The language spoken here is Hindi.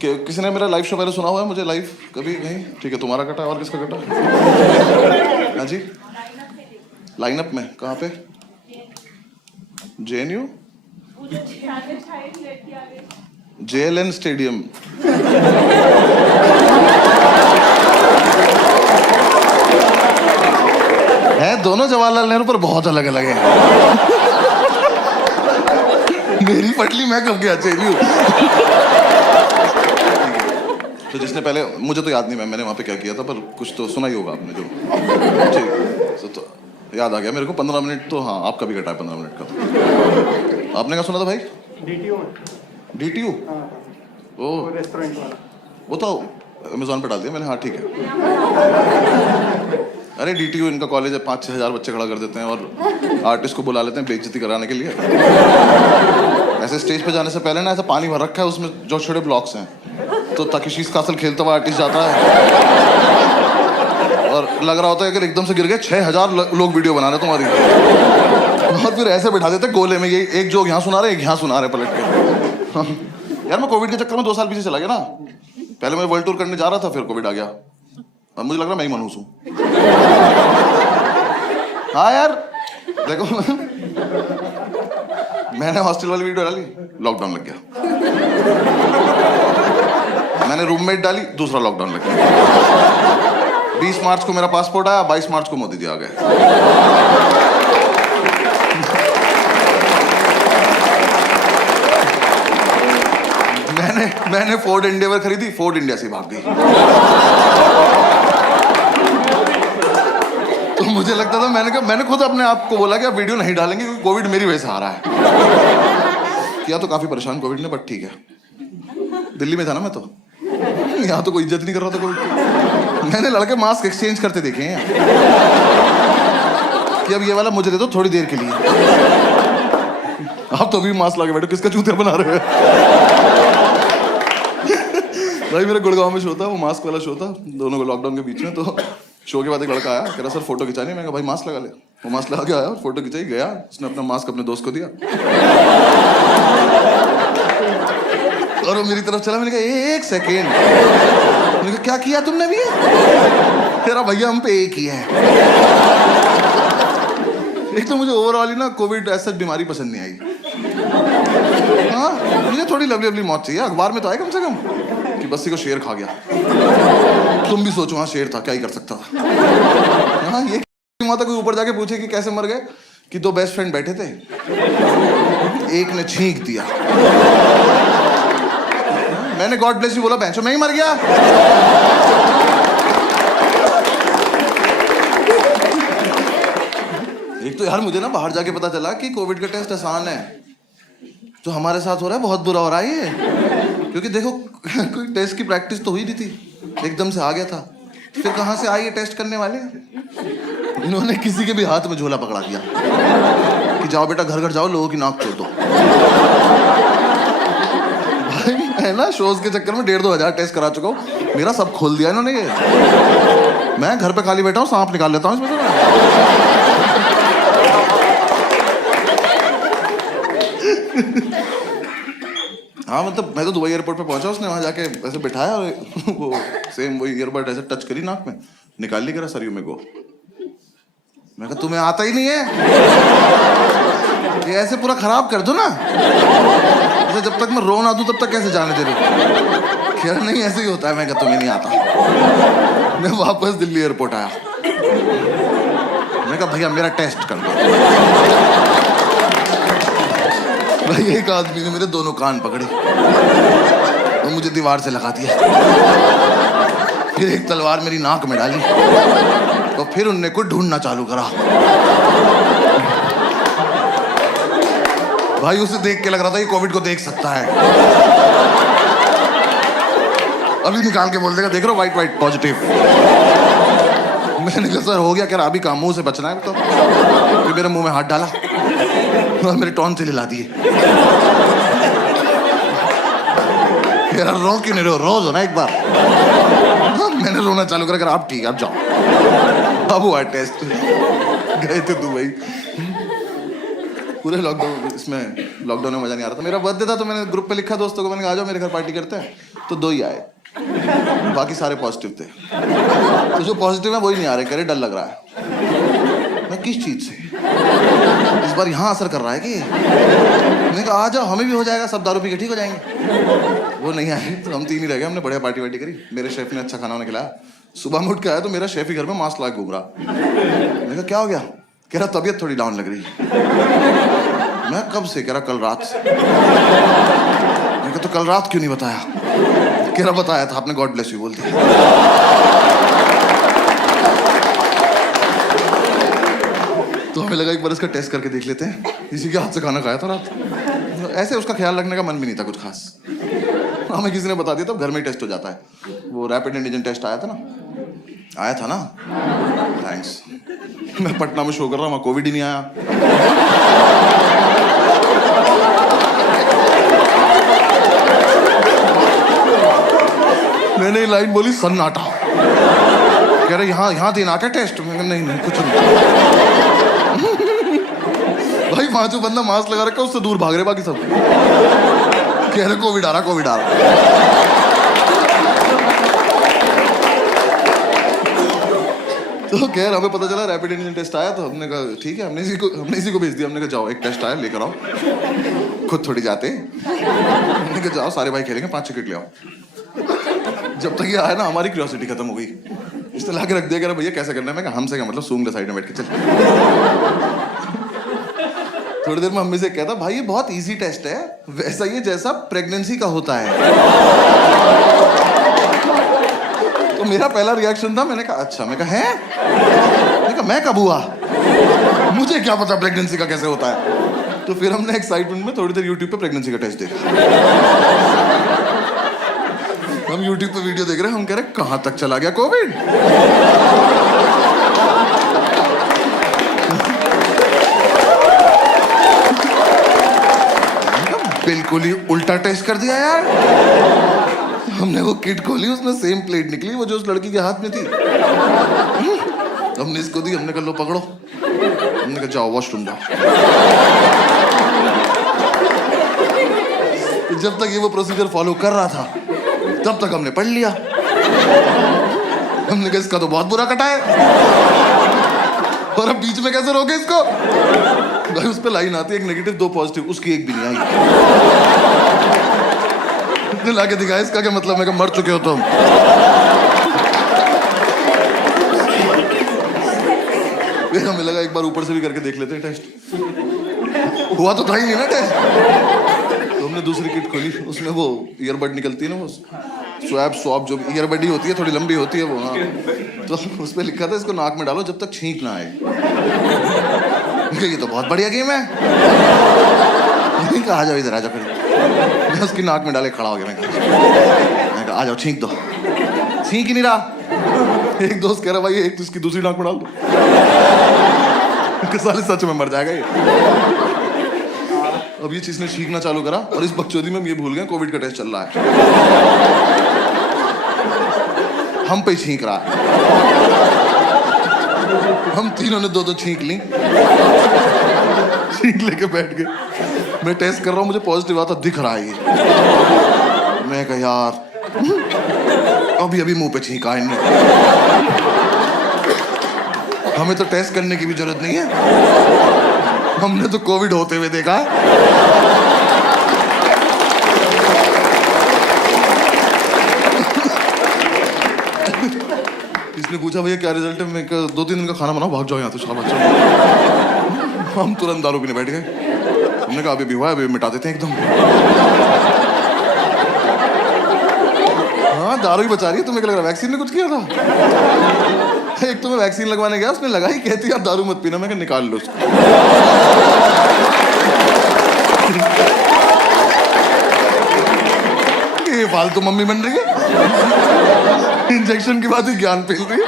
किसी ने मेरा लाइव शो पहले सुना हुआ है मुझे लाइव कभी नहीं? ठीक है, तुम्हारा कटा और किसका कटा? हाँ जी, लाइनअप में कहाँ पे? JNU JLN stadium. है दोनों जवाहरलाल नेहरू पर बहुत अलग अलग है। मेरी पटली मैं कब गया JNU? तो जिसने पहले, मुझे तो याद नहीं मैंने वहाँ पे क्या किया था, पर कुछ तो सुना ही होगा आपने जो। ठीक तो याद आ गया मेरे को। 15 मिनट तो हाँ आपका भी कटा है 15 मिनट का। आपने क्या सुना था भाई? DTU ओ रेस्टोरेंट वाला, वो तो अमेज़न पे डाल दिया मैंने। हाँ ठीक है। अरे DTU इनका कॉलेज है, 5-6 हज़ार बच्चे खड़ा कर देते हैं और आर्टिस्ट को बुला लेते हैं बेइज्जती कराने के लिए। ऐसे स्टेज पे जाने से पहले ना ऐसा पानी भर रखा है उसमें जो छोटे ब्लॉक्स हैं, तो ताकि शीश कासल खेलता हुआ आर्टिस्ट जाता है और लग रहा होता है कि एकदम से गिर गए 6,000 लोग वीडियो बना रहे तुम्हारी, और फिर ऐसे बैठा देते गोले में, ये एक जोक यहाँ सुना रहे एक यहाँ सुना रहे पलट के। यार मैं कोविड के चक्कर में 2 साल पीछे चला गया ना। पहले मैं वर्ल्ड टूर करने जा रहा था, फिर कोविड आ गया। अब मुझे लग रहा है मैं ही मनहूस हूँ। हाँ यार देखो, मैंने हॉस्टल वाली वीडियो डाली, लॉकडाउन लग गया। मैंने रूममेट डाली, दूसरा लॉकडाउन लग गया। 20 मार्च को मेरा पासपोर्ट आया, 22 मार्च को मोदी जी आ गए। मैंने फोर्ड एंडेवर खरीदी, फोर्ड इंडिया से भाग गई। तो मुझे लगता था, मैंने खुद अपने आप को बोला कि अब वीडियो नहीं डालेंगे क्योंकि कोविड मेरी वजह से आ रहा है। किया तो काफी परेशान कोविड ने, बट ठीक है। दिल्ली में था ना मैं तो, यहाँ तो कोई इज्जत नहीं कर रहा था कोविड की। मैंने लड़के मास्क एक्सचेंज करते देखे हैं कि अब ये वाला मुझे दे दो थोड़ी देर के लिए। आप तो अभी मास्क लगा बैठो, किसका चूतिया बना रहे हो? भाई मेरा गुड़गांव में शो था, वो मास्क वाला शो था, दोनों को लॉकडाउन के बीच में। तो शो के बाद एक लड़का आया, कह रहा सर फोटो खिंचानी। मैं कहा भाई मास्क लगा ले। वो मास्क लगा के आया, फोटो खिंचाई, गया। उसने अपना मास्क अपने दोस्त को दिया और वो मेरी तरफ चला। मैंने कहा 1 सेकेंड। मैंने कहा क्या किया तुमने भी? तेरा भैया हम पे एक ही है। एक तो मुझे ओवरऑल ही ना कोविड ऐसा बीमारी पसंद नहीं आई। हाँ मुझे थोड़ी लवली मौत चाहिए, अखबार में तो आए कम से कम कि बस्सी को शेर खा गया। तुम भी सोचो, हाँ शेर था, क्या ही कर सकता था। हाँ ये माता कोई ऊपर जाके पूछे कि कैसे मर गए, कि 2 बेस्ट फ्रेंड बैठे थे, एक ने छींक दिया। मैंने गॉड ब्लेस यू बोला, बेंचो मैं ही मर गया। एक तो यार मुझे ना बाहर जाके पता चला कि कोविड का टेस्ट आसान है। जो हमारे साथ हो रहा है बहुत बुरा हो रहा है ये। क्योंकि देखो कोई टेस्ट की प्रैक्टिस तो हुई नहीं थी, एकदम से आ गया था। फिर कहाँ से आए ये टेस्ट करने वाले? इन्होंने किसी के भी हाथ में झोला पकड़ा दिया कि जाओ बेटा घर घर जाओ, लोगों की नाक चोद दो। भाई मैं ना शोज के चक्कर में 1,500-2 हज़ार टेस्ट करा चुका हूँ। मेरा सब खोल दिया इन्होंने ये। मैं घर पे खाली बैठा हूँ, सांप निकाल लेता हूँ इसमें से। हाँ मतलब मैं तो दुबई एयरपोर्ट पे पहुंचा, उसने वहां जाके ऐसे बिठाया और वो सेम वही ईयरबड ऐसे टच करी नाक में, निकाल ली, कह रहा सर यू में गो। मैं कहा तुम्हें आता ही नहीं है, ये ऐसे पूरा खराब कर दो ना, जैसे जब तक मैं रो ना दूं तब तक कैसे जाने दे रहे? कह रहा नहीं ऐसे ही होता है। मैं कहा तुम्हें नहीं आता। मैं वापस दिल्ली एयरपोर्ट आया, मैं कहा भैया मेरा टेस्ट कर दो। भाई एक आदमी ने मेरे दोनों कान पकड़े और मुझे दीवार से लगा दिया। फिर एक तलवार मेरी नाक में डाली और फिर उनने को ढूंढना चालू करा। भाई उसे देख के लग रहा था ये कोविड को देख सकता है। अभी निकाल के बोल देगा देख रहे हो व्हाइट व्हाइट पॉजिटिव। मैंने कहा सर हो गया? कह रहा अभी काम, मुंह से बचना है तो। फिर मेरे मुंह में हाथ डाला और मेरे टॉन्सिल हिला दिए। यार रो क्यों नहीं रहे हो? रोज हो ना एक बार। मैंने रोना चालू करा, आप ठीक है आप जाओ। अब हुआ टेस्ट, गए थे दुबई। पूरे लॉकडाउन में मजा नहीं आ रहा था। मेरा बर्थडे था तो मैंने ग्रुप पे लिखा दोस्तों को, मैंने कहा आ जाओ मेरे घर पार्टी करते हैं। तो 2 ही आए, बाकी सारे पॉजिटिव थे। तो जो पॉजिटिव है वही नहीं आ रहे, कह रहे डर लग रहा है। मैं किस चीज से? इस बार यहाँ असर कर रहा है कि? मैंने कहा आ जाओ, हमें भी हो जाएगा, सब दारू पी के ठीक हो जाएंगे। वो नहीं आए, तो हम 3 ही रह गए। हमने बढ़िया पार्टी वार्टी करी, मेरे शेफ ने अच्छा खाना वाना खिलाया। सुबह में उठ के आया तो मेरा शेफ ही घर में मास्क लगा घूम रहा। मैंने कहा क्या हो गया? कह रहा तबीयत थोड़ी डाउन लग रही है। मैं कब से? कह रहा कल रात से। मैंने कहा तो कल रात क्यों नहीं बताया? कह रहा बताया था, आपने गॉड ब्लेस यू बोल दिया। तो हमें लगा एक बार इसका टेस्ट करके देख लेते हैं, इसी के हाथ से खाना खाया था रात। ऐसे उसका ख्याल रखने का मन भी नहीं था कुछ खास। हमें किसी ने बता दिया, तो घर में ही टेस्ट हो जाता है। वो रैपिड एंटीजन टेस्ट आया था ना? थैंक्स। मैं पटना में शो कर रहा हूँ, वहाँ कोविड ही नहीं आया। मैंने लाइन बोली सन्नाटा। कह रहे यहाँ देना क्या टेस्ट? नहीं कुछ नहीं। भाई वहां जो बंदा मास्क लगा रखा है उससे दूर भाग रहे बाकी सब। कह रहे कोविड आ रहा। तो खैर हमें पता चला रैपिड एंटीजन टेस्ट आया, तो हमने कहा ठीक है, हमने इसी को भेज दिया। हमने कहा जाओ एक टेस्ट आया लेकर आओ, खुद थोड़ी जाते। हमने कहा जाओ सारे भाई खेलेंगे, 5 विकेट ले आओ। जब तक ये आया ना हमारी क्यूरियोसिटी खत्म हो गई। इसने ला के रख दिया, कह रहा भैया कैसे करना है? मैं कहा हमसे क्या मतलब, सूंघ ले साइड में बैठ के चल। थोड़ी देर में मम्मी से कहता भाई ये बहुत इजी टेस्ट है, वैसा ही जैसा प्रेगनेंसी का होता है। तो मेरा पहला रिएक्शन था, मैंने कहा अच्छा। मैं कहा है? मैंने कहा मैं कब हुआ? मुझे क्या पता प्रेगनेंसी का कैसे होता है। तो फिर हमने एक्साइटमेंट में थोड़ी देर यूट्यूब पे प्रेगनेंसी का टेस्ट देखा। हम यूट्यूब पे वीडियो देख रहे हैं, हम कह रहे कहां तक चला गया कोविड। बिल्कुल ही उल्टा टेस्ट कर दिया यार। हमने वो किट खोली, उसमें सेम प्लेट निकली वो जो उस लड़की के हाथ में थी। हमने इसको दी, हमने कहा लो पकड़ो। हमने कहा जाओ वॉशरूम जाओ। जब तक ये वो प्रोसीजर फॉलो कर रहा था तब तक हमने पढ़ लिया। हमने कहा इसका तो बहुत बुरा कटा है, और अब बीच में कैसे रोके इसको? भाई उस पे लाइन आती है, एक नेगेटिव 2 पॉजिटिव, उसकी एक भी नहीं आई। इतने लाके दिखाया, इसका क्या मतलब? मैं कहा मर चुके हो तुम। हमें लगा एक बार ऊपर से भी करके देख लेते हैं टेस्ट। हुआ तो था ही नहीं ना टेस्ट। तो हमने दूसरी किट खोली, उसमें वो ईयरबड निकलती है ना, वो स्वैप जो ईयरबड ही होती है, थोड़ी लंबी होती है वो। हाँ, तो उस पर लिखा था इसको नाक में डालो जब तक छींक ना आए। ये तो बहुत बढ़िया गेम है। आ जाओ इधर, आ जाओ। फिर मैं उसकी नाक में डाले खड़ा हो गया। मैं कहा आ जाओ छींक दो। छींक ही नहीं रहा। एक दोस्त कह रहा भाई एक तो इसकी दूसरी नाक में डाल दो। साले सच में मर जाएगा ये। अब ये चीज ने छींकना चालू करा, और इस बकचोदी में हम ये भूल गए कोविड का टेस्ट चल रहा है। हम पे छींक रहा है। हम तीनों ने 2-2 छींक ली। छींक लेके बैठ गए। मैं टेस्ट कर रहा हूँ, मुझे पॉजिटिव आता दिख रहा है ये। मैं कहा यार अभी मुंह पे छींका है इनने। हमें तो टेस्ट करने की भी जरूरत नहीं है, हमने तो कोविड होते हुए देखा है। इसने पूछा भैया क्या रिजल्ट है? मैं 2-3 दिन का खाना बनाओ, भाग जाओ यहाँ तो शाबाश। हम तुरंत दारू पीने बैठ गए। हमने कहा अभी हुआ है, अभी मिटा देते हैं एकदम। हाँ दारू ही बचा रही है। तुम्हें क्या लग रहा है वैक्सीन ने कुछ किया था? एक तो मैं वैक्सीन लगवाने गया, उसने लगाई, कहती आप दारू मत पीना। मैं कहा निकाल लो उसको। ये फालतू मम्मी बन रही है, इंजेक्शन के बाद ही ज्ञान फैल रही है।